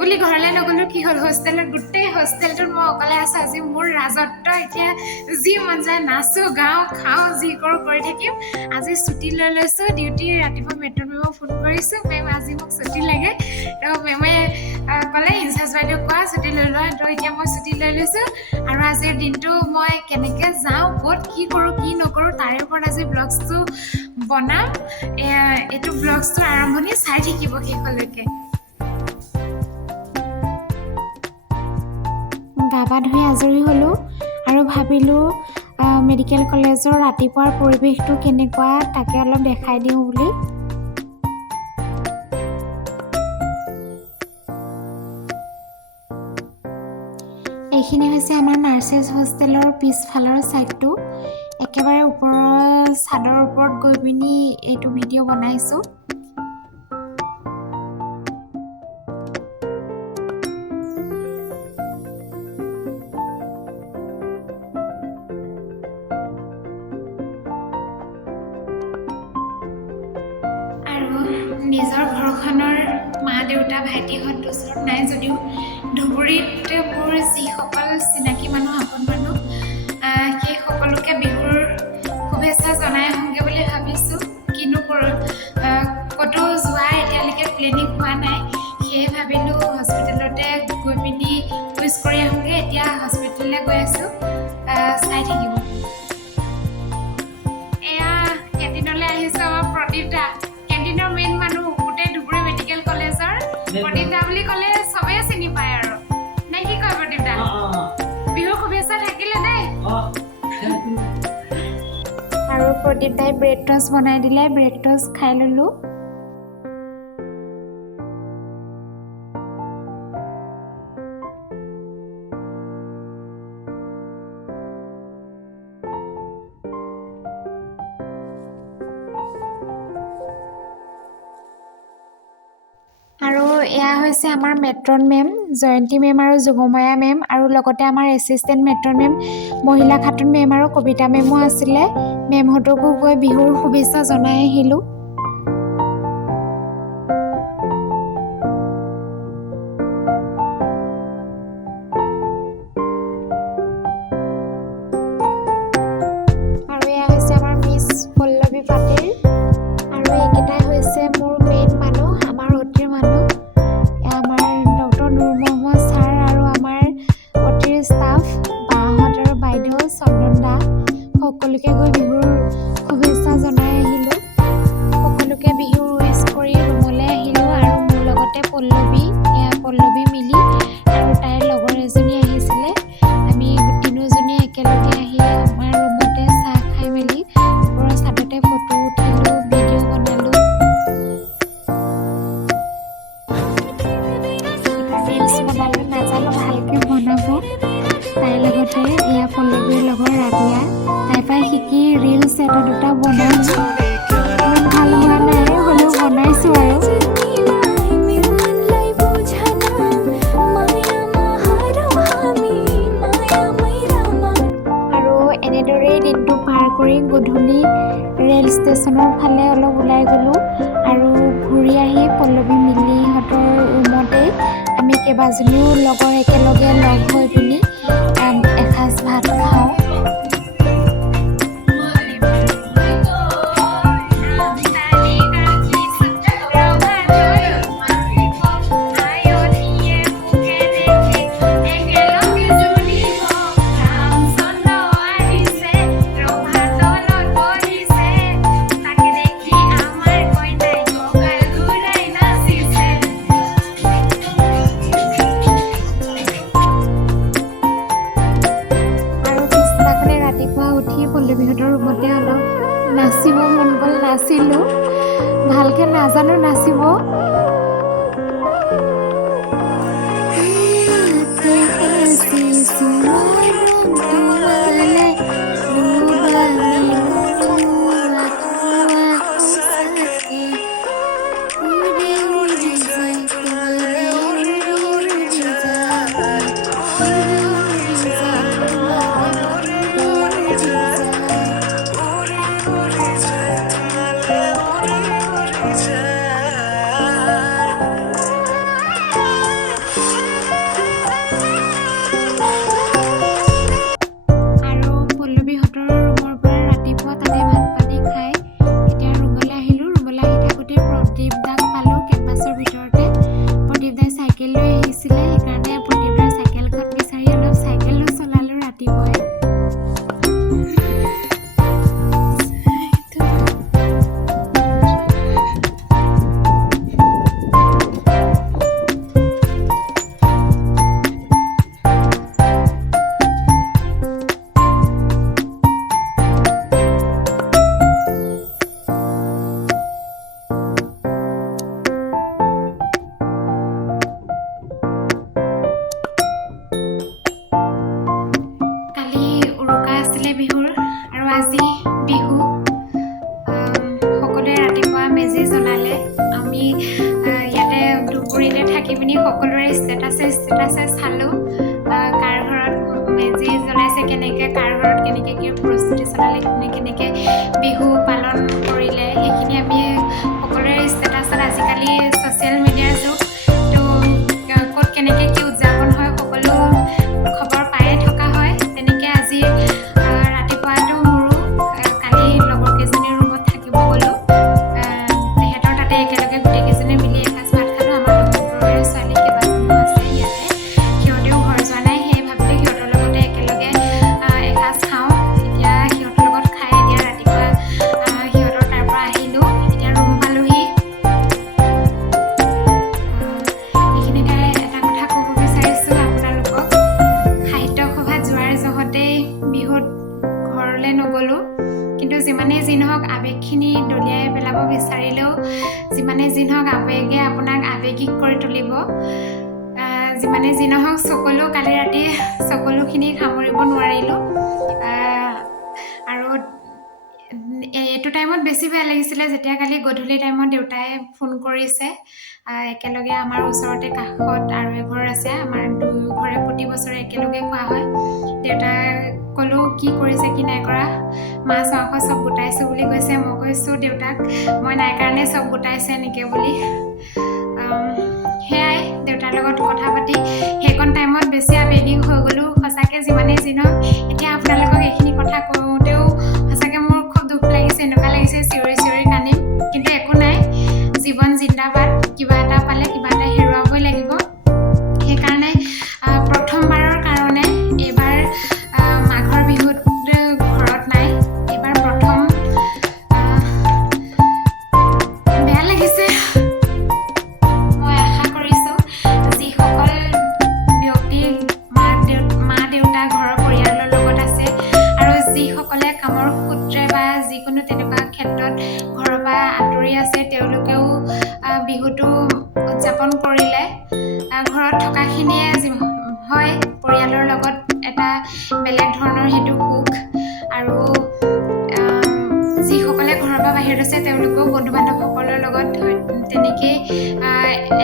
বুলি ঘৰলৈ নগ'লো কি হ'ল হোষ্টেলত গোটেই হোষ্টেলটোত মই অকলে আছোঁ আজি মোৰ ৰাজত্ব এতিয়া যি মন যায় নাচো গাওঁ খাওঁ যি কৰোঁ কৰি থাকিম আজি ছুটি লৈ লৈছোঁ ডিউটি ৰাতিপুৱা মেট্ৰ' মেমক ফোন কৰিছোঁ মেম আজি মোক ছুটি লাগে তো মেমে ক'লে ইনচাৰ্জ বাইদেউ কোৱা ছুটি লৈ লোৱা তো এতিয়া মই ছুটি লৈ লৈছোঁ আৰু আজিৰ দিনটো মই কেনেকৈ যাওঁ ক'ত কি কৰোঁ কি নকৰোঁ তাৰে ওপৰত আজি ব্লগছটো বনাম এইটো ব্লগছটোৰ আৰম্ভণি চাই থাকিব শেষলৈকে গা পা ধুই আজৰি হ'লোঁ আৰু ভাবিলোঁ মেডিকেল কলেজৰ ৰাতিপুৱাৰ পৰিৱেশটো কেনেকুৱা তাকে অলপ দেখাই দিওঁ বুলি এইখিনি হৈছে আমাৰ নাৰ্ছেছ হোষ্টেলৰ পিছফালৰ ছাইডটো একেবাৰে ওপৰৰ ছাদৰ ওপৰত গৈ পিনি এইটো ভিডিঅ' বনাইছোঁ নিজৰ ঘৰখনৰ মা দেউতা ভাইটিহঁত ওচৰত নাই যদিও ধুবুৰীত মোৰ যিসকল চিনাকি মানুহ আপোন মানুহ সেই সকলোকে বিহুৰ শুভেচ্ছা জনাই আহোঁগৈ বুলি ভাবিছোঁ কিনো কৰোঁ ক'তো যোৱা এতিয়ালৈকে প্লেনিং হোৱা নাই সেয়ে ভাবিলোঁ হস্পিটেলতে গৈ পিনি উইচ কৰি আহোঁগৈ এতিয়া হস্পিটেললৈ গৈ আছোঁ চাই থাকিব এয়া কেণ্টিনলৈ আহিছোঁ আমাৰ প্ৰদীপ দা কেণ্টিনৰ মেইন মানুহ গোটেই ধুবুৰী মেডিকেল কলেজৰ প্ৰদীপ দা বুলি ক'লে চবেই চিনি পায় আৰু নে কি কয় প্ৰদীপ দা বিহুৰ শুভেচ্ছা থাকিলে দেই আৰু প্ৰদীপ দাই ব্ৰেড টষ্ট বনাই দিলে ব্ৰেড টষ্ট খাই ল'লোঁ আৰু এয়া হৈছে আমাৰ মেট্ৰন মেম জয়ন্তী মেম আৰু যুগময়া মেম আৰু লগতে আমাৰ এছিষ্টেণ্ট মেট্ৰন মেম মহিলা খাতুন মেম আৰু কবিতা মেমো আছিলে মেমহঁতকো গৈ বিহুৰ শুভেচ্ছা জনাই আহিলোঁ আৰু এয়া হৈছে আমাৰ মিছ পল্লৱী পাটিল আৰু এইকেইটাই হৈছে মোৰ মেইন মানুহ আমাৰ অতিৰ মানুহ আমাৰ ডক্টৰ নুৰ মহম্মদ ছাৰ আৰু আমাৰ অতিৰ ষ্টাফ বাহঁত আৰু বাইদেউ চন্দন দা সকলোকে গৈ বিহুৰ শুভেচ্ছা জনাই আহিলোঁ সকলোকে বিহু উইচ কৰি ৰুমলৈ আহিলোঁ আৰু মোৰ লগতে পল্লৱী মিলি আৰু তাইৰ লগৰ এজনী আহিছিলে আমি তিনিওজনীয়ে একেলগে আহি আমাৰ ৰুমতে চাহ খাই মেলি ওপৰৰ ছাদতে ফটো উঠিলোঁ ভিডিঅ' বনালোঁ ৰিলছ বনালোঁ নাজানো ভালকৈ বনাব তাইৰ লগতে এয়া পল্লৱীৰ লগৰ ৰাবিয়া তাইৰ পৰাই শিকি ৰিলছ এটা দুটা বনাইছোঁ ইমান ভাল হোৱা নাই হ'লেও বনাইছোঁ আৰু এনেদৰেই দিনটো পাৰ কৰি গধূলি ৰেল ষ্টেচনৰ ফালে অলপ ওলাই গ'লোঁ আৰু ঘূৰি আহি পল্লৱী মিলিহঁতৰ ৰুমতেই আমি কেইবাজনীও লগৰ একেলগে লগ হৈ পিনি এসাঁজ ভাত খাওঁ পল্লৱীহঁতৰ ৰুমতে অলপ নাচিব মন গ'ল নাচিলোঁ ভালকৈ নাজানো নাচিব আছিলে সেইকাৰণে প্ৰতিবাৰ চাইকেলখন বিচাৰি অলপ চাইকেলো চলালোঁ ৰাতিপুৱাই। কালি উৰুকা আছিলে বিহুৰ আৰু আজি বিহু। সকলোৱে ৰাতিপুৱা মেজি জ্বলালে। আমি ইয়াতে ধুবুৰীতে থাকি পিনি সকলোৰে ষ্টেটাছে চালোঁ কাৰ ঘৰত মেজি জ্বলাইছে, কেনেকৈ কাৰ ঘৰত কেনেকৈ কি প্ৰস্তুতি চলালে, কেনেকৈ বিহু পালন কৰিলে, সেইখিনি আমি সকলোৰে ষ্টেটাছত আজিকালি ছ'চিয়েল মিডিয়াৰ যুগ, তো ক'ত কেনেকৈ কি উদযাপন হয় সকলো খবৰ পায়ে থকা হয়। তেনেকৈ আজি ৰাতিপুৱাটো মোৰো কালি লগৰ কেইজনীৰ ৰুমত থাকিব গ'লোঁ। তেহেঁতৰ তাতে একেলগে গোটেইকেইজনী মিলি এসাঁজ ভাত খালোঁ। আমাৰ লগৰবোৰৰে ছোৱালী কেইবাজনীও আছে ইয়াতে, সিহঁতেও ঘৰ যোৱা নাই, সেই ভাবিলে সিহঁতৰ লগতে একেলগে এসাঁজ খাওঁ। এতিয়া সিহঁতৰ লগত খাই এতিয়া ৰাতিপুৱা সিহঁতৰ তাৰ পৰা আহিলোঁ, এতিয়া ৰুম পালোহি। এইখিনিতে এটা কথা ক'ব বিচাৰিছোঁ আপোনালোকক, সাহিত্য সভাত যোৱাৰ জহতেই বিহুত ঘৰলৈ নগ'লোঁ, কিন্তু যিমানেই যি নহওক আৱেগখিনি দলিয়াই পেলাব বিচাৰিলেও, যিমানেই যি নহওক আৱেগে আপোনাক আৱেগিক কৰি তুলিব। যিমানে যি নহওক কালি ৰাতি সকলোখিনি সামৰিব নোৱাৰিলোঁ। আৰু এইটো টাইমত বেছি বেয়া লাগিছিলে যেতিয়া কালি গধূলি টাইমত দেউতাই ফোন কৰিছে। একেলগে আমাৰ ওচৰতে কাষত আৰু এঘৰ আছে, আমাৰ দুয়োঘৰে প্ৰতি বছৰে একেলগে খোৱা হয়। দেউতাই ক'লোঁ কি কৰিছে কি নাই কৰা, মাছ মাংস চব গোটাইছোঁ বুলি কৈছে। মই কৈছোঁ দেউতাক মই নাই কাৰণে চব গোটাইছে এনেকৈ বুলি। সেয়াই দেউতাৰ লগত কথা পাতি সেইকণ টাইমত বেছি আৱেগিক হৈ গ'লোঁ সঁচাকৈ। যিমানেই যি নহওক এতিয়া আপোনালোকক এইখিনি কথা কওঁতেও সঁচাকৈ মোৰ খুব দুখ লাগিছে, এনেকুৱা লাগিছে চিঞৰি চিঞৰি কান্দিম, কিন্তু একো নাই, জীৱন জিন্দাবাদ। কিবা এটা পালে কিবা এটা হেৰুৱাবই লাগিব। সেইকাৰণে প্ৰথমবাৰৰ কাৰণে এইবাৰ মাঘৰ বিহুত ঘৰত নাই। এইবাৰ প্ৰথম বেয়া লাগিছে। মই আশা কৰিছোঁ যিসকল ব্যক্তি মা দেউতা ঘৰৰ পৰিয়ালৰ লগত আছে আৰু যিসকলে কামৰ সূত্ৰে বা যিকোনো তেনেকুৱা ক্ষেত্ৰত ঘৰৰ পৰা আঁতৰি আছে, তেওঁলোকেও বিহুটো উদযাপন কৰিলে। ঘৰত থকাখিনিয়ে হয় পৰিয়ালৰ লগত এটা বেলেগ ধৰণৰ সেইটো সুখ, আৰু যিসকলে ঘৰৰ পৰা বাহিৰত আছে তেওঁলোকেও বন্ধু বান্ধৱসকলৰ লগত তেনেকেই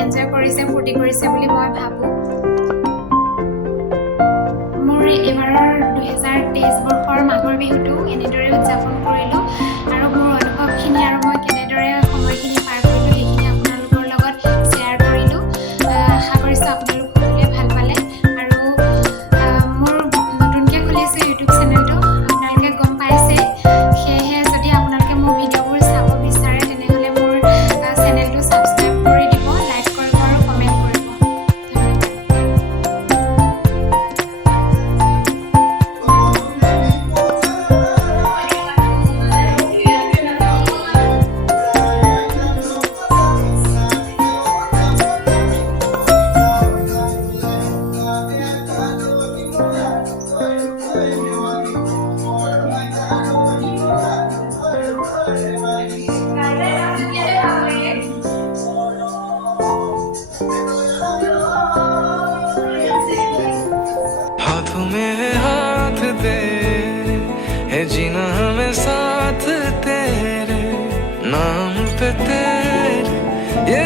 এনজয় কৰিছে, ফূৰ্তি কৰিছে বুলি মই ভাবোঁ। মোৰ এইবাৰৰ 2023 বৰ্ষৰ মাঘৰ বিহুটো এনেদৰে উদযাপন কৰিলোঁ, আৰু মোৰ অনুভৱখিনি আৰু মই কেনেদৰে সময়খিনি পাৰ কৰিলোঁ সেইখিনি আপোনালোকৰ লগত শ্বেয়াৰ কৰিলোঁ। আশা কৰিছোঁ আপোনালোক সকলোৱে ভাল পালে। আৰু মোৰ নতুনকৈ খুলিছে ইউটিউব চেনেলটো, আপোনালোকে গম পাইছে। সেয়েহে যদি আপোনালোকে মোৰ ভিডিঅ'বোৰ চাব বিচাৰে তেনেহ'লে মোৰ চেনেলটো ছাবস্ক্ৰাইব কৰি দিব, লাইক কৰিব আৰু কমেণ্ট কৰিব। हाथों में है हाथ तेरे, है जीना हमें साथ तेरे, नाम पे तेरे ये